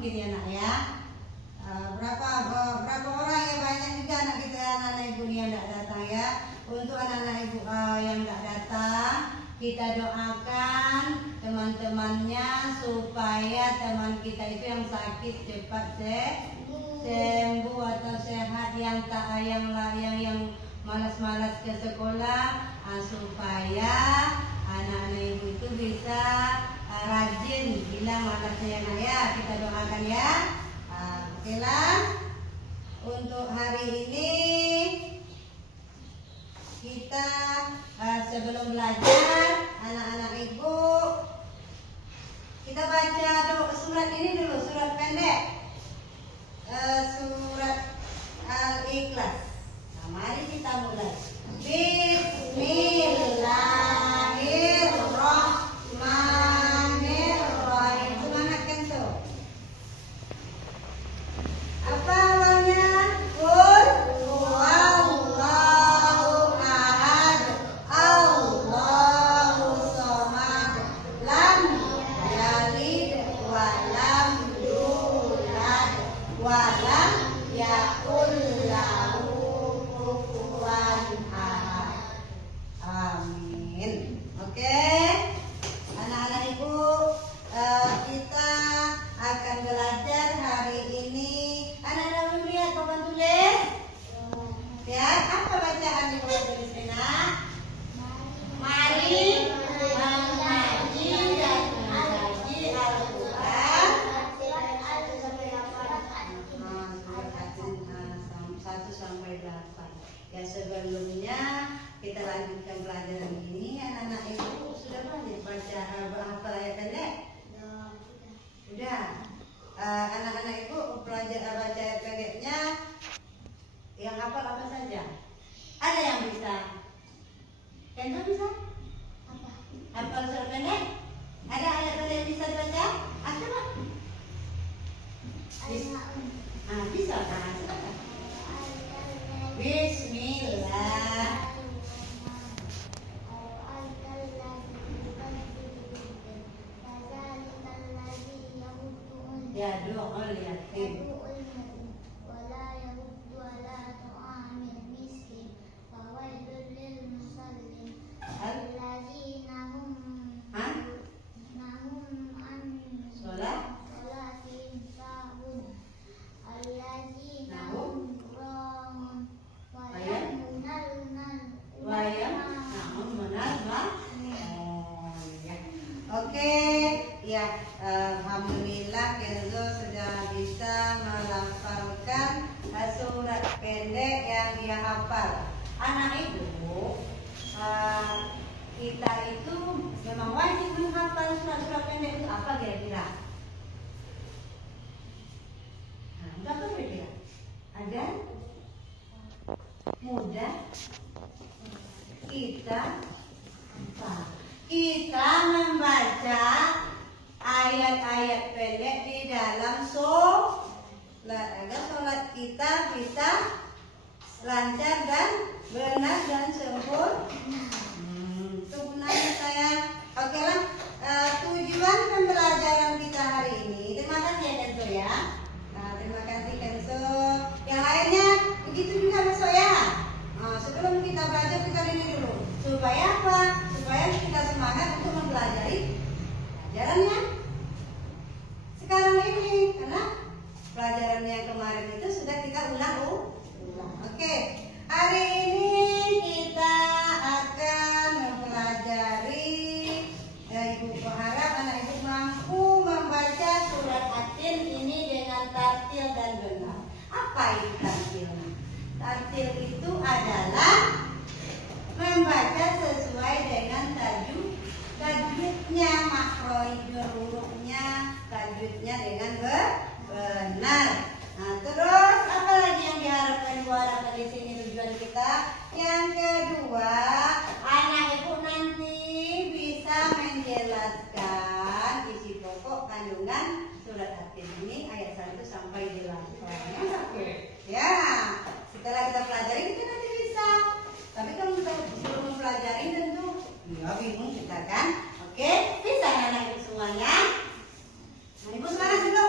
mungkin ya nak ya. Berapa orang ya, banyak juga anak kita anak-anak ibu nih yang tidak datang ya. Untuk anak-anak ibu yang tidak datang, kita doakan teman-temannya supaya teman kita itu yang sakit cepat sembuh atau sehat, yang malas-malas ke sekolah, supaya anak-anak ibu itu bisa rajin bilang malasnya ya. Kita doakan ya. Oke lah, untuk hari ini kita sebelum belajar anak-anak ibu, kita baca surat ini dulu, surat pendek, surat Al-Ikhlas. Nah, mari kita mulai. Bismillahirrahmanirrahim. Semangat Kenzo. Apa awalnya? Qul huwallahu ahad, Allahu somad, lam yalid wa lam yulad wa lam yakul lahu kufuwan ahad. Amin. Oke, anak-anak ibu, kita akan belajar hari ini. Anak-anak ibu lihat papan tulis. Ya, apa bacaan ibu tulis Rina? Mari mengaji dan mengkaji Al-Quran. Satu sampai 8. Ya, sebelumnya kita lanjutkan pelajaran ini. Anak-anak ibu sudah banyak baca hafal ayat pendek? Udah. Anak-anak ibu belajar baca ayat pendeknya yang hafal apa saja? Ada yang bisa? Kenzo bisa? Hafal surat pendek? Ada ayat pendek yang bisa dibaca? Coba. Bisa kan? Bismillah. Ya, doa yatim. Oke, ya, alhamdulillah Kenzo sudah bisa melafalkan surat pendek yang dia hafal. Anak ibu, kita itu memang wajib menghafal surat-surat pendek itu apa kira-kira? Enggak apa kira-kira? Ada? Mudah? Kita membaca ayat-ayat pendek di dalam sholat agar sholat kita bisa lancar dan benar dan sempurna. Itu gunanya saya. Oke lah, tujuan pembelajaran kita hari ini. Terima kasih ya Kenzo ya. Nah, terima kasih Kenzo. Yang lainnya begitu juga besok ya. Sebelum kita belajar kita ini dulu. Supaya apa? Supaya kita semangat untuk mempelajari pelajarannya sekarang ini, karena pelajaran yang kemarin itu sudah kita ulang. Oke, hari ini kita akan mempelajari. Ibu berharap anak ibu mampu membaca surat At-Tin ini dengan tartil dan benar. Apa itu tartil? Tartil itu adalah membaca sesuai dengan tajwidnya, makhrajul hurufnya, tajwidnya dengan benar. Nah, terus apa lagi yang diharapkan di sini tujuan kita? Yang kedua, anak ibu nanti bisa menjelaskan isi pokok kandungan surat At-Tin ini ayat 1 sampai 8. Ya, setelah kita pelajari kita nanti bisa. Tapi kalau kita disuruh mempelajari tentu ya bingung kita kan. Oke, bisa anak ibu semuanya? Nah, ibu semangat dulu.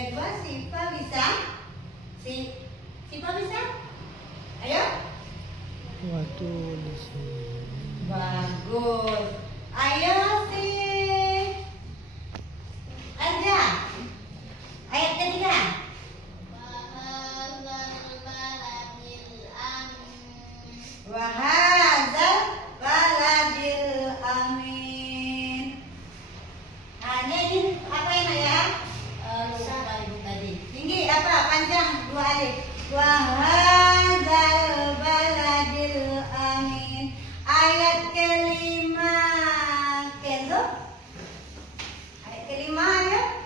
kedua Siva bisa? Siva bisa? Ayo. Waduh, di sini. Bagus. Ayo Aja. Ayat ketiga. Wahadzal baladil amin. Hanya ini apa ya Naya? Lupa ibu tadi. Tinggi apa? Panjang dua alif. Wahadzal baladil amin. Ayat kelima. Kenzo? Ayat kelima ya.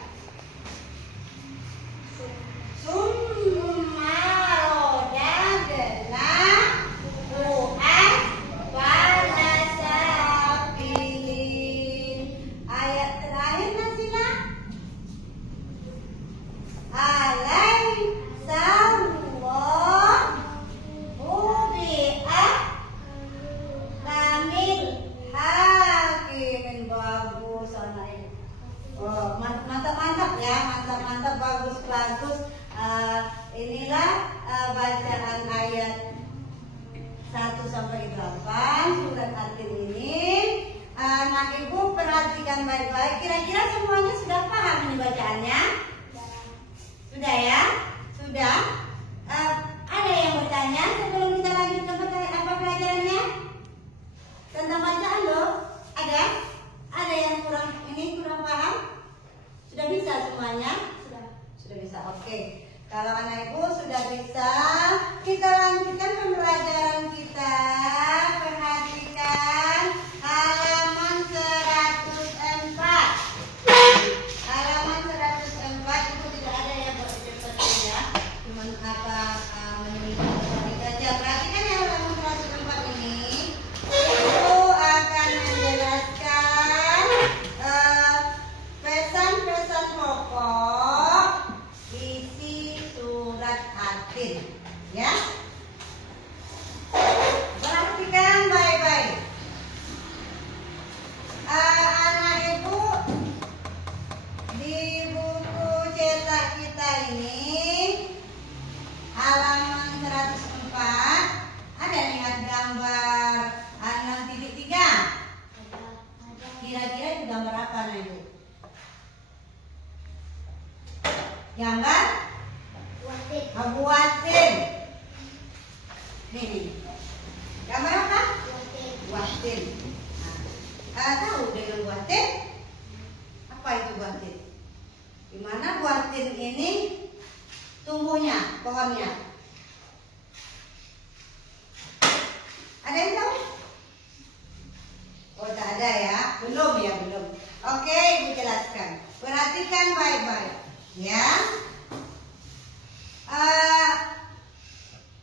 Mantap ya, mantap bagus. Inilah bacaan ayat 1 sampai 8 surat At-Tin ini. Nah ibu perhatikan baik-baik. Kira-kira semuanya sudah paham ini bacaannya? Sudah ya? Sudah? Ada yang bertanya sebelum kita lanjutkan apa pelajarannya? Tentang bacaan loh? Ada? Ada yang kurang paham? Sudah bisa semuanya? Sudah bisa. Oke. Kalau anak ibu sudah bisa, kita lanjutkan pembelajaran kita. Perhatikan halaman 104. Halaman 104 itu tidak ada yang seperti ya. Cuman menulis saja. Perhatikan ya halaman 104 ini. Itu akan menjelaskan pesan-pesan pokok isi surat At-Tin ya. Perhatikan baik-baik. Anak ibu di buku cetak kita ini halaman 104 ada lihat gambar 6.3. Kira-kira itu gambar apa anak ibu? Gambar buatin. Nih. Gambar apa? Buatin. Tahu dengan buatin? Apa itu buatin? Gimana buatin ini tumbuhnya, pohonnya? Ada yang tahu? Oh, tak ada ya? Belum. Oke, ibu jelaskan. Perhatikan baik-baik. Ya,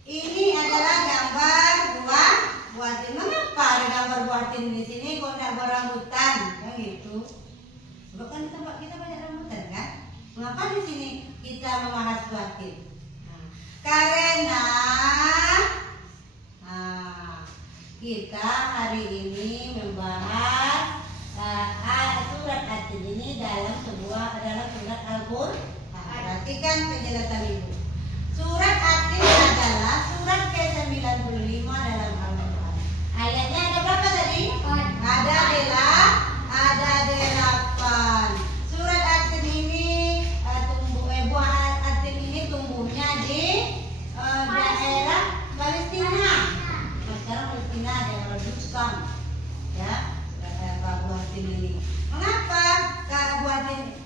ini adalah gambar buatin. Mengapa ada gambar buatin di sini? Kok tidak berambutan? Kan gitu. Bukan tempat kita banyak rambutan kan? Mengapa di sini kita membahas buatin? Karena kita hari ini membahas surat At-Tin ini dalam surat Al-Qur'an. Perhatikan penjelasan ibu. Surat At-Tin adalah surat ke-95 dalam Al-Qur'an. Ayatnya ada berapa tadi? Ada 8. Surat At-Tin ini buah At-Tin ini tumbuhnya di daerah Palestina. Sekarang Palestina daerah Jusam. Ya, buah At-Tin ini. Mengapa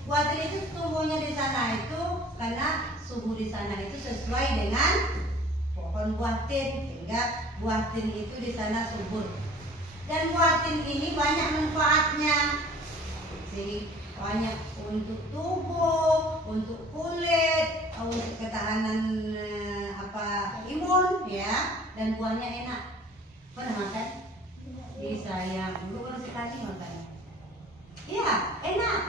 buatin itu tumbuhnya di sana itu karena suhu di sana itu sesuai dengan pohon buatin, sehingga buatin itu di sana subur. Dan buatin ini banyak manfaatnya, sih banyak untuk tubuh, untuk kulit, untuk ketahanan imun ya, dan buahnya enak. Pernah makan? Saya dulu kan sekali makan. Iya, enak.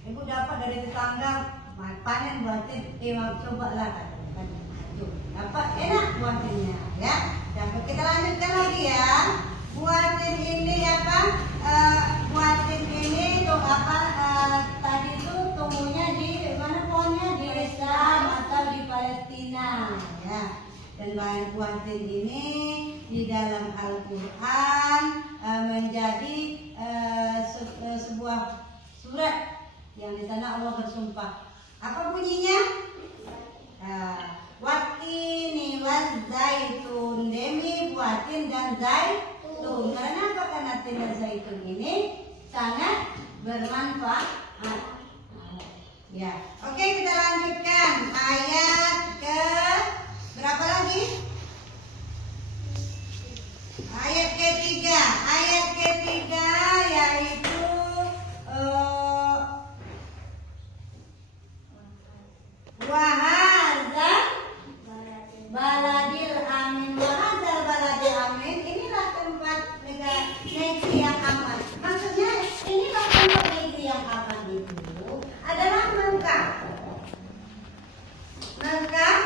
Ibu dapat dari tetangga panen buatin, cobalah kan. Dapat enak buatinnya ya. Dan kita lanjutkan lagi ya. Buatin ini buatin ini tuh tadi tuh tumbuhnya di mana pohonnya? dan watin ini di dalam Al-Quran menjadi sebuah surat yang di sana Allah bersumpah. Apa bunyinya? Watini zaitun, demi buatin dan zaitun. Karena apa? Karena tin dan zaitun ini sangat bermanfaat. Ya, oke, kita lanjutkan ayat ke berapa lagi? Ayat ketiga. Ayat ketiga yaitu wahadzal baladil amin. Wahadzal baladil amin, inilah tempat negeri yang aman. Maksudnya inilah tempat negeri yang aman itu adalah Mekah. Mekah,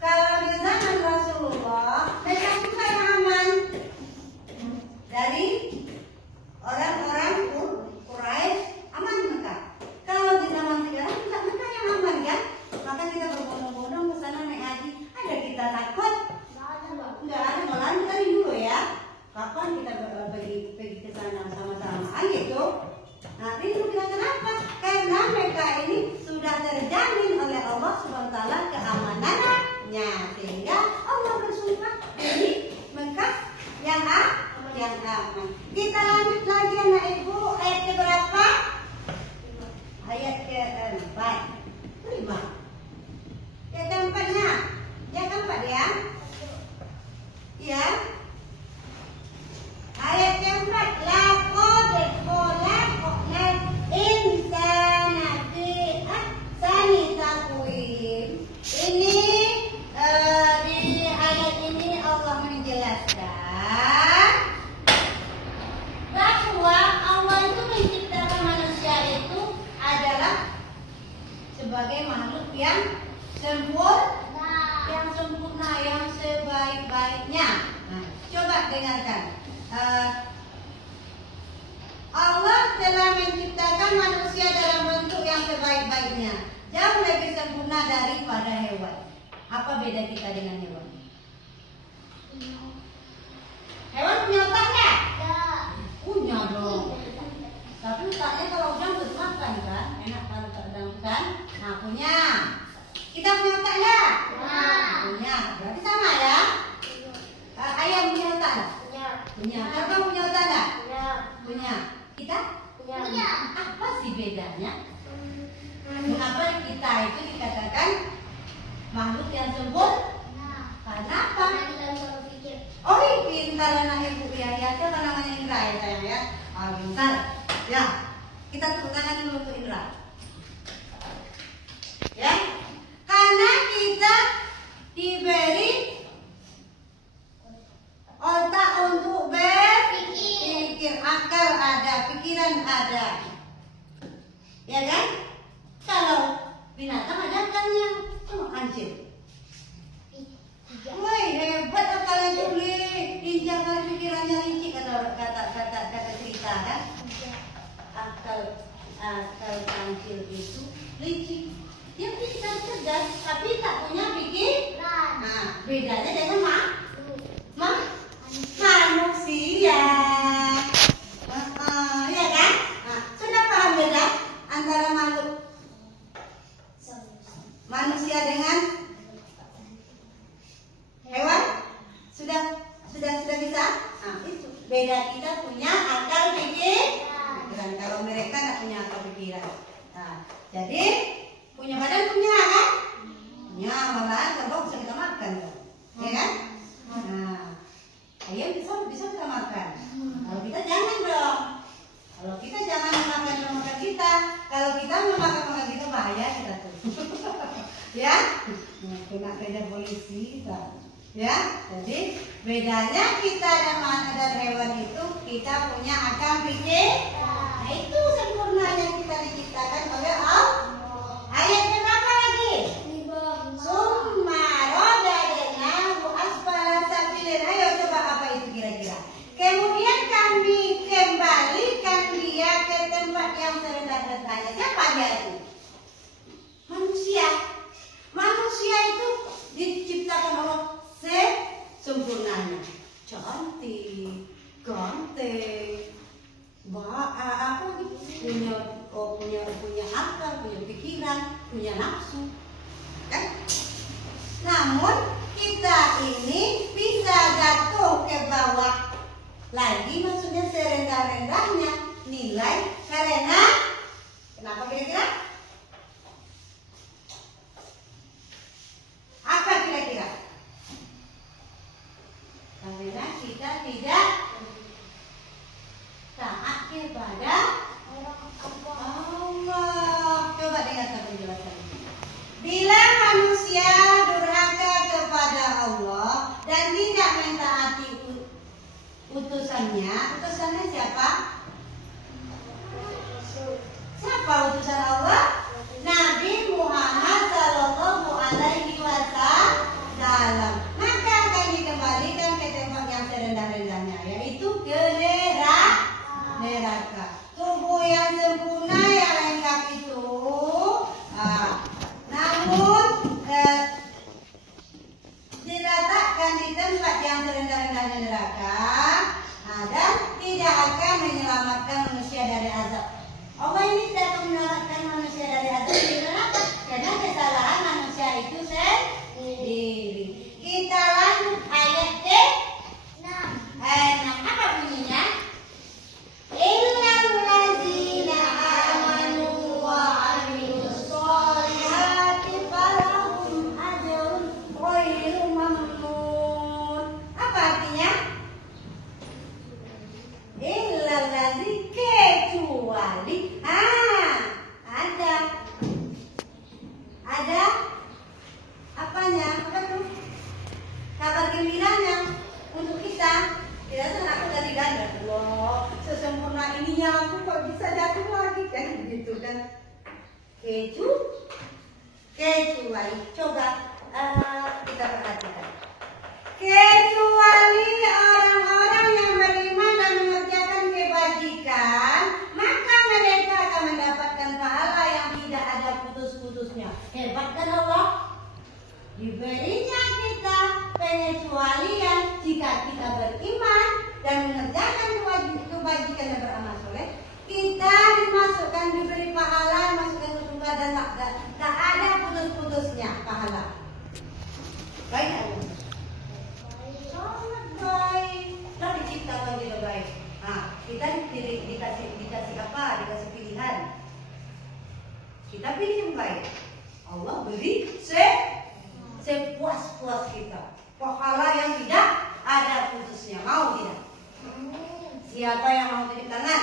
kalau di zaman Rasulullah, Mekah itu yang aman dari orang-orang Quraisy, aman Mekah. Kalau di zaman sekarang kita Mekah yang aman kan? Maka kita berbondong-bondong ke sana naik haji. Ada kita takut? Enggak ada, malah kita dulu ya. Kapan kita pergi ke sana sama-sama? Gitu. Nah, itu kita kenapa? Karena mereka ini sudah terjamin oleh Allah Subhanahu wa taala keamanannya, sehingga Allah bersumpah ini Mekah yang aman. Kita lanjut lagi anak ibu, ayat ke berapa? Ayat keempat. Lima. Yang keempatnya. Yang keempat ya. Ya. Ayat keempat. Laqad khalaqnal insana fi ahsani taqwim. Ini di ayat ini Allah menjelaskan bahwa Allah itu menciptakan manusia itu adalah sebagai makhluk yang sempurna, yang sebaik-baiknya. Nah, coba dengarkan. Allah telah menciptakan manusia dalam bentuk yang sebaik-baiknya, jauh lebih sempurna daripada hewan. Apa beda kita dengan hewan? Hewan punya otak nggak? Punya dong. Tapi otaknya kalau udah makan kan, enak kalau tak kan? Nah, punya. Kita punya otak nggak? Punya. Berarti sama ya? Ayam punya otak nggak? Punya. Kerbau punya otak nggak? Punya. Kita? Punya. Apa sih bedanya? Mengapa kita itu dikatakan makhluk yang sempurna? Karena apa? Oh, pintar anak ibu ya. Siapa namanya Indra ya sayang ya? Pintar. Ya, kita tepuk tangan dulu untuk Indra. Ya, karena kita diberi otak untuk berpikir, akal ada, pikiran ada, ya kan? Kalau binatang ada akalnya, cuma kancil. Woi, hebat akalnya Juli, pinjam pikirannya licik kata cerita kan? Akal kancil itu licik. Dia bisa cerdas, tapi tak punya pikiran. Nah, bedanya dengan manusia. Ya kan? Nah, sudah paham beda antara manusia dengan hewan? Sudah bisa? Nah, itu beda, kita punya akal pikiran. Kalau mereka tidak punya akal pikiran. Nah, jadi punya badan punya kan? Punya, malah kerbau bisa kita makan kan? Ya kan? Nah, ayam bisa kita makan. Kalau kita jangan dong. Kalau kita jangan makan kita. Kalau kita makan kita bahaya kita tuh. Ya? Kena kerja polisi kan? Ya? Jadi bedanya kita dan hewan itu kita punya akal pikir. Nah, itu sempurnanya kita diciptakan oleh Allah. Ayat berapa lagi? Summa radadnahu asfala safilin. Ayo coba apa itu kira-kira? Kemudian kami kembalikan dia ke tempat yang serendah-rendahnya. Siapa dia itu? Manusia. Manusia itu diciptakan Allah punya akal, punya pikiran, punya nafsu, kan? Namun kita ini bisa jatuh ke bawah lagi, maksudnya serendah-rendahnya nilai karena kenapa kira-kira? Apa kira-kira? Karena kita tidak taat kepada Allah. Coba dengarkan penjelasannya. Bila manusia durhaka kepada Allah dan tidak mentaati utusannya siapa? Siapa utusan Allah? Nabi Muhammad Sallallahu Alaihi Wasallam. Maka akan dikembalikan ke tempat yang serendah-rendahnya, yaitu ke neraka. Tubuh yang sempurna yang lengkap itu, namun diletakkan di tempat yang serendah-rendahnya neraka, dan tidak akan menyelamatkan manusia dari azab. Allah ini tidak akan menyelamatkan manusia dari azab di neraka karena kesalahan manusia itu sendiri. Kita lanjut ayat ke-6. Apa bunyinya? Illalladzina amanu wa amilus sholihati falahum ajrun ghairu mamnun. Apa artinya? Illalladzi, kecuali ada apanya? Apa tuh? Kabar gembiranya untuk kita. Tidak aku dari ganda, loh, sesempurna ininya aku kok bisa jatuh lagi, kan begitu kan? Kecuali, coba kita perhatikan. Kecuali orang-orang yang beriman dan mengerjakan kebajikan, maka mereka akan mendapatkan pahala yang tidak ada putus-putusnya. Hebat kan Allah? Diberinya kita pengecualian jika kita beriman dan mengerjakan kebajikan dan beramal soleh, kita dimasukkan, diberi pahala, dimasukkan ke surga dan tak ada putus-putusnya pahala. Baik Allah. Sangat baik. Nah, diciptakan kita baik. Nah, kita dikasih apa? Dikasih pilihan. Kita pilih yang baik. Allah beri sepuas-puas kita. Pahala yang tidak ada putusnya. Mau tidak? Siapa yang mau titip tangan?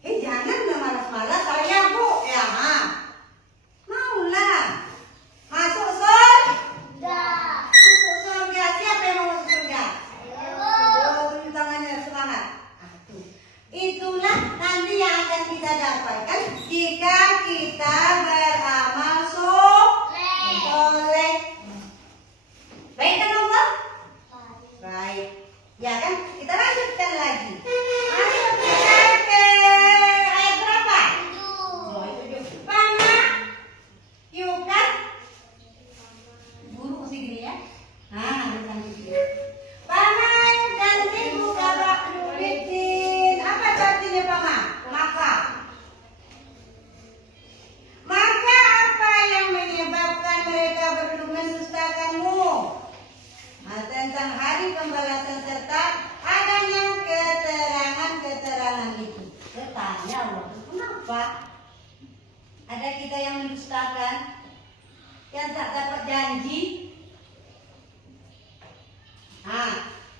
Jangan malas-malas saya, Bu. Ya, maulah. Masuk surga. Masuk surga. Siapa yang mau masuk surga? Oh, tunjuk tangannya, semangat. Itulah nanti yang akan kita dapatkan jika kita beramal soleh. Baik kan Allah? Baik. Ya kan? Kita lanjutkan lagi. Ayo kita ke ayat berapa? 7. Pama yukan guru mesti gini ya. Nah, nanti gini. Pama yukan ribu kabak nulitin. Apa artinya pama? Maka apa yang menyebabkan mereka berdua mendustakanmu? Tentang hari pembalasan serta adanya keterangan itu. Bertanya Allah, kenapa ada kita yang mendustakan, yang tak dapat janji?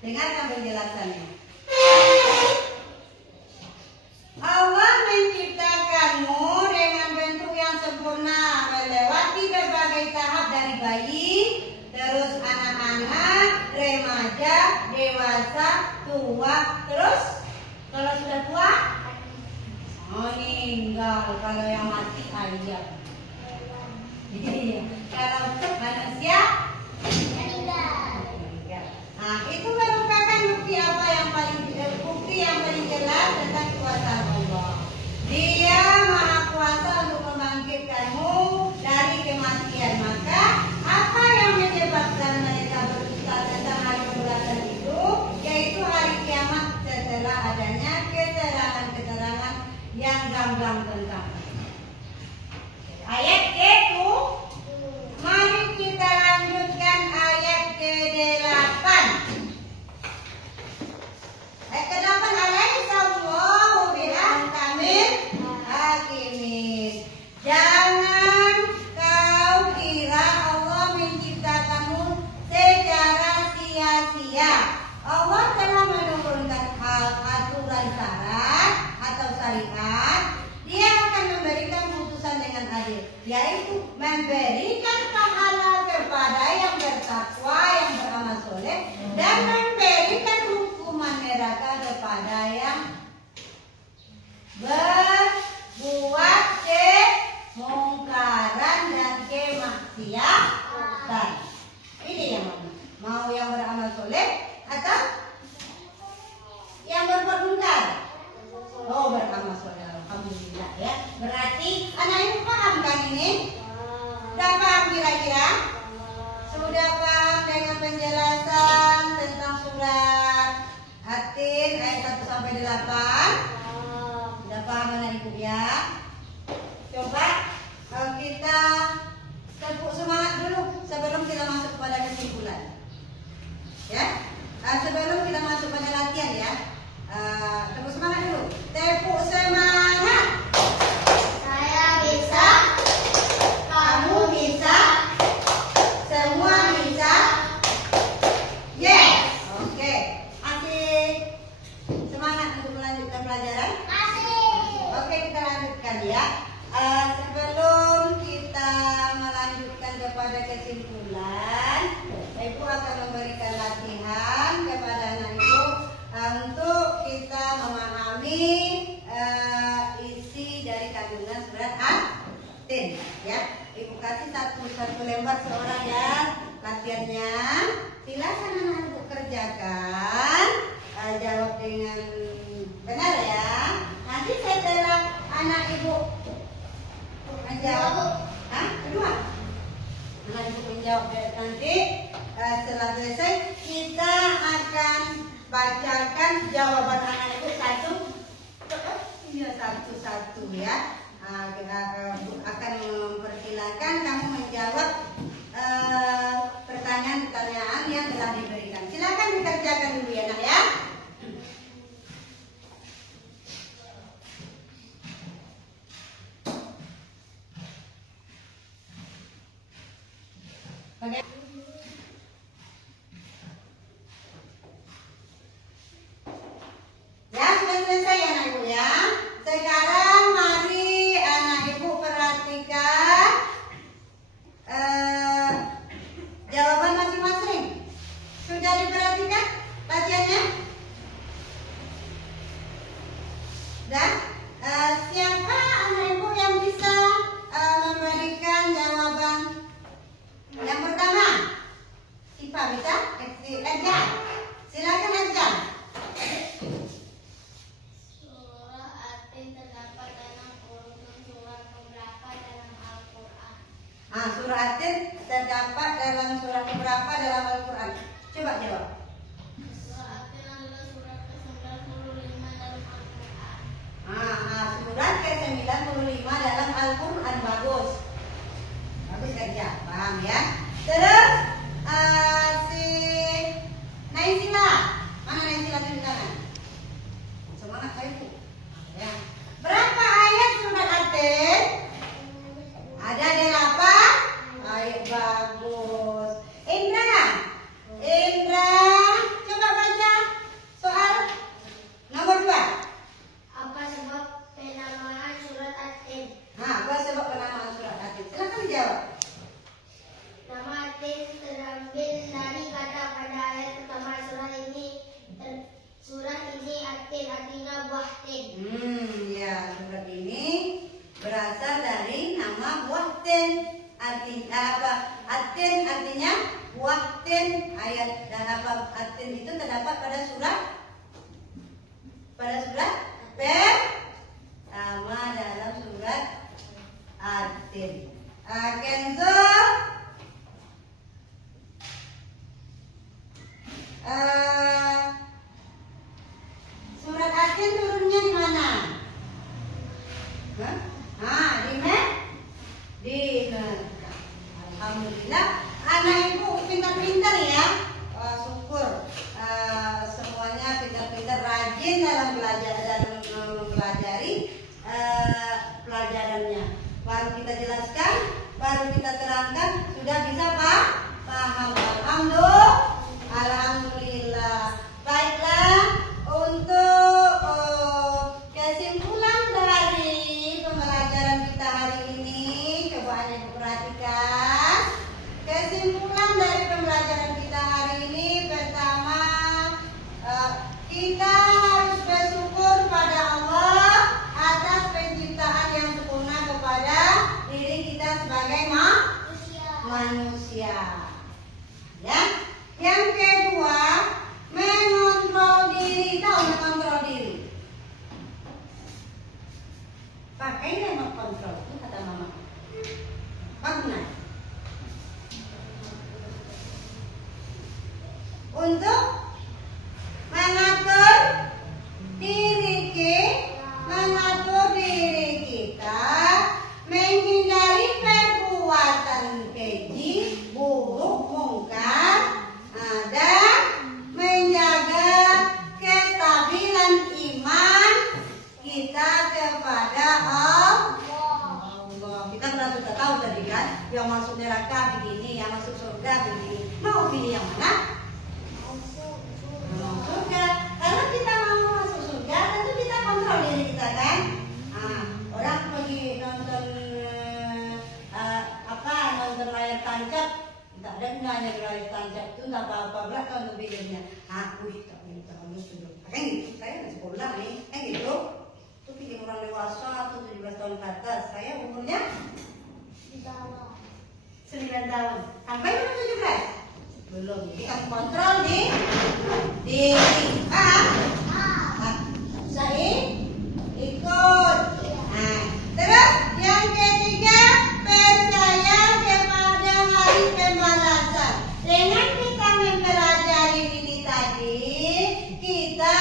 Dengarkan penjelasannya. Allah menciptakanmu dengan bentuk yang sempurna, melewati berbagai tahap dari bayi, terus anak-anak, remaja, dewasa, tua, terus kalau sudah tua, meninggal. Kalau yang mati aja. Kalau manusia meninggal. Itu merupakan bukti yang paling jelas tentang kuasa Allah. Dia Maha Kuasa untuk membangkitkanmu dari kematian. Maka apa yang menyebabkan mereka berdusta tentang hari pembalasan itu, yaitu hari kiamat setelah adanya keterangan-keterangan yang yaitu memberikan pahala kepada yang bertakwa, yang beramal soleh, dan memberikan hukuman neraka kepada yang berbuat kemungkaran dan kemaksiatan. Ini yang mau yang beramal soleh atau yang berbuat mungkar? Oh, beramal soleh. Alhamdulillah ya. Berarti anak ibu paham kan ini? Sudah paham kira-kira? Sudah paham dengan penjelasan tentang surat At-Tin ayat 1 sampai 8? Sudah paham anak ibu ya? Coba kita tepuk semangat dulu sebelum kita masuk pada kesimpulan. Ya, sebelum kita masuk pada latihan ya, tepuk semangat dulu. Tepuk semangat. Saya bisa, kamu bisa, semua bisa. Yes. Oke. Asik. Semangat untuk melanjutkan pelajaran. Oke, kita lanjutkan ya. Sebelum kita melanjutkan kepada kesimpulan, Ibu akan memberikan latihan kepada anak Ibu untuk kita memahami isi dari kandungan surat At-Tin. Ya, Ibu kasih satu lembar seorang ya latihannya. Silakan anak Ibu kerjakan, jawab dengan benar ya. Nanti setelah anak Ibu menjawab, kedua anak Ibu menjawab nanti setelah selesai kita akan bacakan jawaban anak Ibu satu-satu ya. Kita akan mempersilahkan kamu menjawab pertanyaan-pertanyaan yang telah diberikan. Silakan dikerjakan dulu ya nak ya. Ya, sudah selesai anak Ibu ya. Sekarang mari anak Ibu perhatikan jawaban masing-masing. Sudah diperhatikan latihannya? Dan siapa anak Ibu yang bisa memberikan jawaban yang pertama? Siapa bisa? Edgar. Silakan Edgar. Surah At-Tin terdapat dalam urutan surat keberapa dalam Al-Quran? Surah At-Tin terdapat dalam surat keberapa dalam Al-Quran? Coba jawab. Surah At-Tin adalah surat ke-95 dalam Al-Quran. Surat ke-95 dalam Al-Quran. Bagus. Bagus kerja. Paham ya? Terus si Naisila. Mana Naisila tunjuk tangan? Semangat saya itu. Ya. Berapa ayat surat At-Tin? Ada 8 ayat. Bagus. Indra, coba baca soal nomor 2. Apa sebab penamaan surat At-Tin? Apa sebab penamaan surat At-Tin? Silakan dijawab. Nama At-Tin terambil dari kata pada ayat pertama surah ini. Surah ini At-Tin artinya buah tin. Ya, surat ini berasal dari nama buah tin. Artinya apa? At-Tin artinya buah tin. Ayat dan apa At-Tin itu terdapat pada surat pertama dalam surat At-Tin. Kenzo, surat At-Tin turunnya di mana? Di Mekah. Alhamdulillah, anak Ibu pintar-pintar ya. Syukur semuanya pintar-pintar, rajin dalam belajar dan mempelajari pelajarannya. Baru kita jelaskan, baru kita terangkan, sudah bisa paham. Alhamdulillah. Baiklah, untuk kesimpulan dari pembelajaran kita hari ini, manusia. Ya. Yang kedua, mengontrol diri. Tahu mengontrol diri? Pakai remote control, itu kata mama. Bangunan. Untuk mengatur diri kita, menghindari perbuatan keji, buruk, mungkar, dan menjaga kestabilan iman kita kepada Allah. Kita sudah tahu tadi kan, yang masuk neraka begini, yang masuk surga begini. Mau pilih yang mana? Surga. Kalau kita mau masuk surga, tentu kita kontrol diri kita kan. Orang pergi nonton nonton layar tancap, tidak ada gunanya di layar tancap itu tidak apa-apa belakang untuk videonya. Tak boleh sudah. Kan gitu, saya masih sekolah nih, kan gitu. Itu bikin orang dewasa atau 17 tahun ke atas. Saya umurnya 9 tahun. Sampai belum 17? Belum. Kita kontrol di diri. Saya ikut. Terus yang ketiga, percaya kepada hari pembalasan. Dengan kita mempelajari ini tadi, kita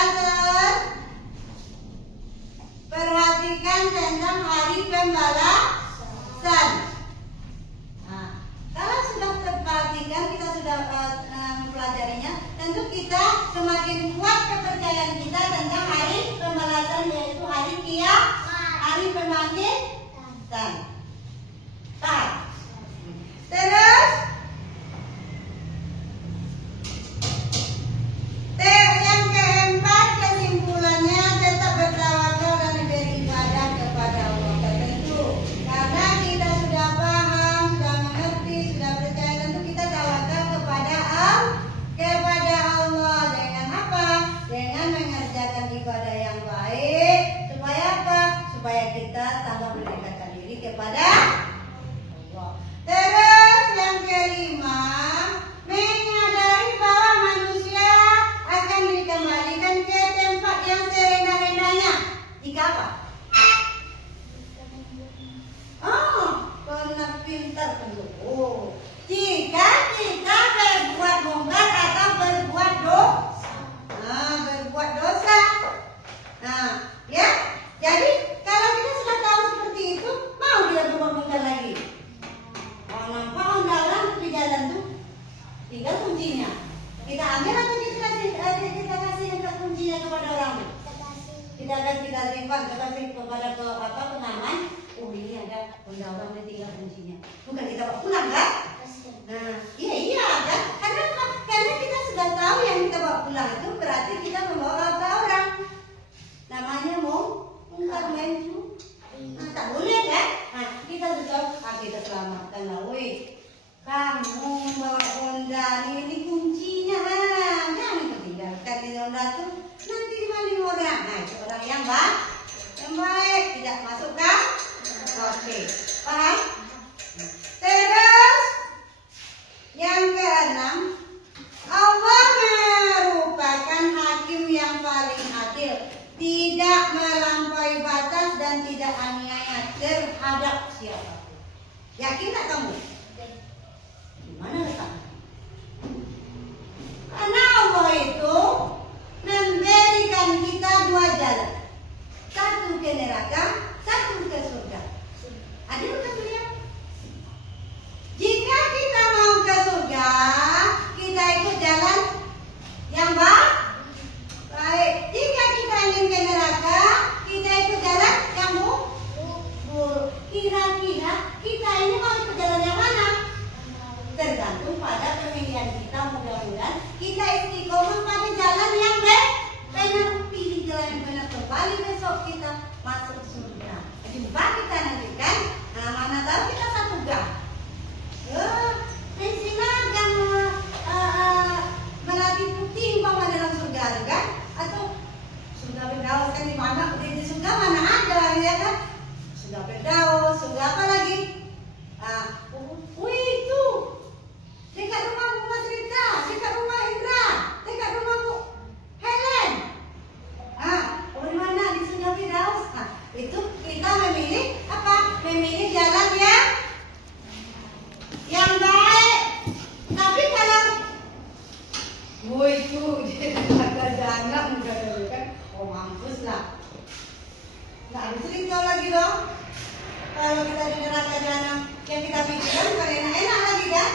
perhatikan tentang hari pembalasan. Kalau sudah terperhatikan, kita sudah mempelajarinya, tentu kita semakin kuat kepercayaan kita tentang hari pembalasan, yaitu hari kiamat, hari pembangkitan. Terus yang keempat, kesimpulannya tetap bertawakal dan beribadah kepada Allah. Tentu karena kita sudah paham, sudah mengerti, sudah percaya, tentu kita tawakal kepada Allah. Dengan apa? Dengan mengerjakan ibadah yang baik. Supaya apa? Supaya kita tambah mendekatkan diri kepada Allah. Terus yang kelima, menyadari bahwa manusia akan dikembalikan ke tempat yang serendah-rendahnya. Jika apa? Benar pintar tentu. Jika kita berbuat mungkar atau berbuat dosa. Ya. Jadi kalau kita sudah tahu seperti itu, mau dia berbuat mungkar lagi? Nampak undangan di jalan tuh, tinggal kuncinya. Kita ambil atau kita kasih kuncinya kepada orang? Kita simpan, kita kasih kepada pengaman. Ini ada undangan, tinggal kuncinya. Bukan kita bawa pulang kan? Iya kan? Karena kita sudah tahu yang kita bawa pulang itu berarti kita membawa harta orang. Namanya mungkar mencu. Tak boleh kan? Kita sudah kita selamatkan lah. Kamu bawa Honda ini kuncinya, jangan tinggalkan di Honda tuh, nanti dimaling orang. Itu orang yang baik, tidak masuk kan? Oke, paham? Terus yang keenam, Allah merupakan hakim yang paling adil, tidak melampaui batas dan tidak aniaya terhadap siapapun. Yakin tak kamu? Gimana letaknya? Karena Allah itu memberikan kita dua jalan, satu ke neraka, satu ke surga. Adil kan beliau? Jika kita mau ke surga, kita ikut jalan yang baik. Jika kita ingin ke neraka, kita ikut jalan yang buruk. Kira-kira kita ini mau ikut jalan yang mana? Tergantung pada pemilihan kita. Mudah-mudahan kita istiqomah pada jalan yang benar. Pilih jalan yang benar, kembali besok kita masuk surga. Jumpa kita nanti kan? Mana tahu kita satu gang. Silakan melatih putih umpama dalam surga ada kan? Atau surga berdaus kan di mana? Di surga mana ada ya kan? Surga berdaus, surga apa lagi? Yang kita pikirkan bukan enak-enak lagi kan?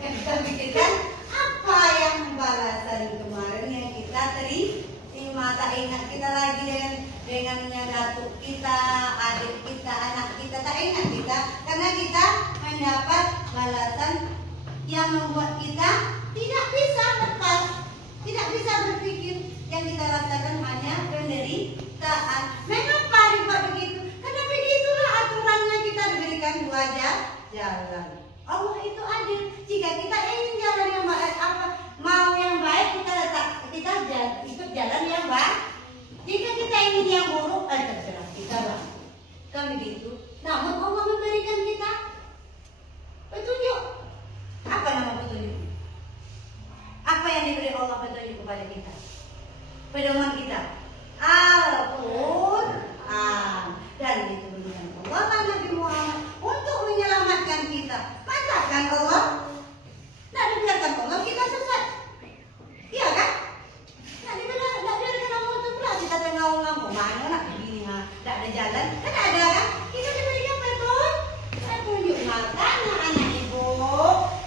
Yang kita pikirkan apa yang balasan kemarin yang kita terima. Tak ingat kita lagi dengan datuk kita, adik kita, anak kita. Tak ingat kita karena kita mendapat balasan yang membuat kita tidak bisa lepas, tidak bisa berpikir. Yang kita rasakan hanya penderitaan. Mengapa dibuat begitu? Karena begitulah aturannya, kita diberikan dua jalan. Allah itu adil. Jika kita ingin jalan yang baik, mau yang baik, kita ikut jalan yang baik. Jika kita ingin yang buruk, terserah kita lah. Kan begitu. Namun Allah memberikan kita petunjuk. Apa nama petunjuk? Apa yang diberi Allah petunjuk kepada kita? Pedoman kita Al-Quran, dan diturunkan Allah dan Nabi Muhammad untuk menyelamatkan kita. Matakan Allah, tidak dibiarkan Allah kita sesat. Iya kan? Tidak dibiarkan Allah itu pula kita tengah-tengah mana nak begini, tidak ada jalan, kan ada kan? Kita diberikan petunjuk. Makanya anak ibu,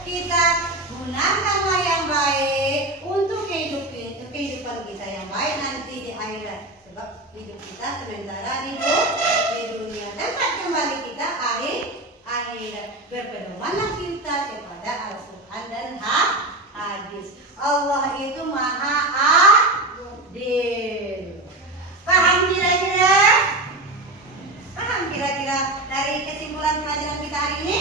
kita gunakanlah yang baik untuk kehidupan kita yang baik nanti di akhirat. Sebab hidup kita sementara di dunia, tempat kembali kita akhirat. Berpedomanlah kita kepada Al-Quran dan hadis. Allah itu maha adil. Paham kira-kira? Paham kira-kira dari kesimpulan pelajaran kita hari ini?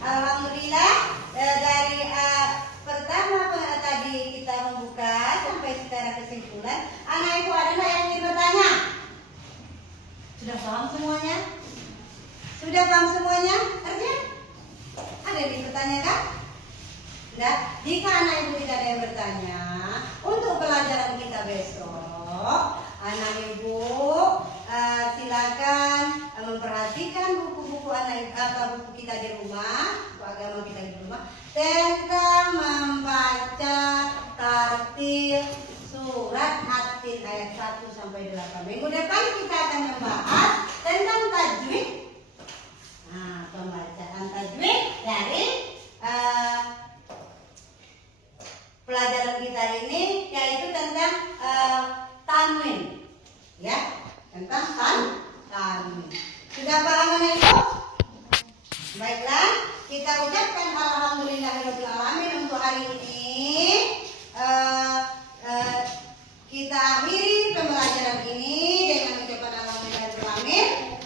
Alhamdulillah, dari pertama tadi kita membuka sampai sekarang kesimpulan. Anak ibu ada nggak yang ingin bertanya? Sudah paham semuanya? Sudah paham semuanya? Artinya ada yang dipertanyakan? Sudah. Jika anak ibu tidak ada yang bertanya, untuk pelajaran kita besok, anak ibu silakan memperhatikan buku-buku buku kita di rumah, buku agama kita di rumah, tentang membaca tartil surat At-Tin ayat 1 sampai 8. Minggu depan kita akan membahas tentang tajwid. Nah, pembacaan tajwid dari pelajaran kita ini, yaitu tentang tanwin, ya, tentang tanwin. Sudah paham anak ibu? Baiklah, kita ucapkan alhamdulillahirobbilalamin untuk hari ini. Kita akhiri pembelajaran ini dengan ucapan alhamdulillahirobbilalamin.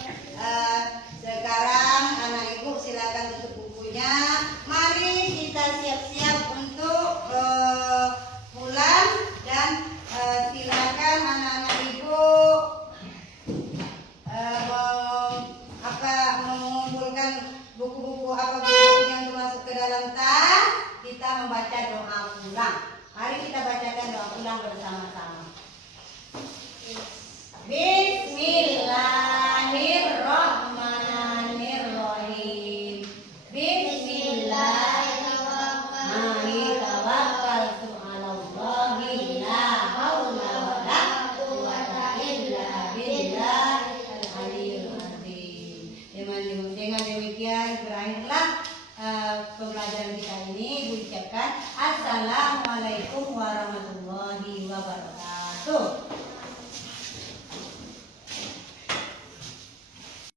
Sekarang anak ibu silakan tutup bukunya. Mari kita siap-siap untuk pulang, dan silakan anak-anak ibu mengumpulkan buku-buku yang masuk ke dalam tas. Kita membaca doa pulang. Mari kita bacakan doa pulang bersama-sama. Bismillahirrahmanirrahim. Bismillahirrahmanirrahim. Tawakkaltu 'alallahi la haula wala quwwata illa billahil aliyyil azim. Dengan demikian berakhirlah pembelajaran kita ini. Ucapkan assalamualaikum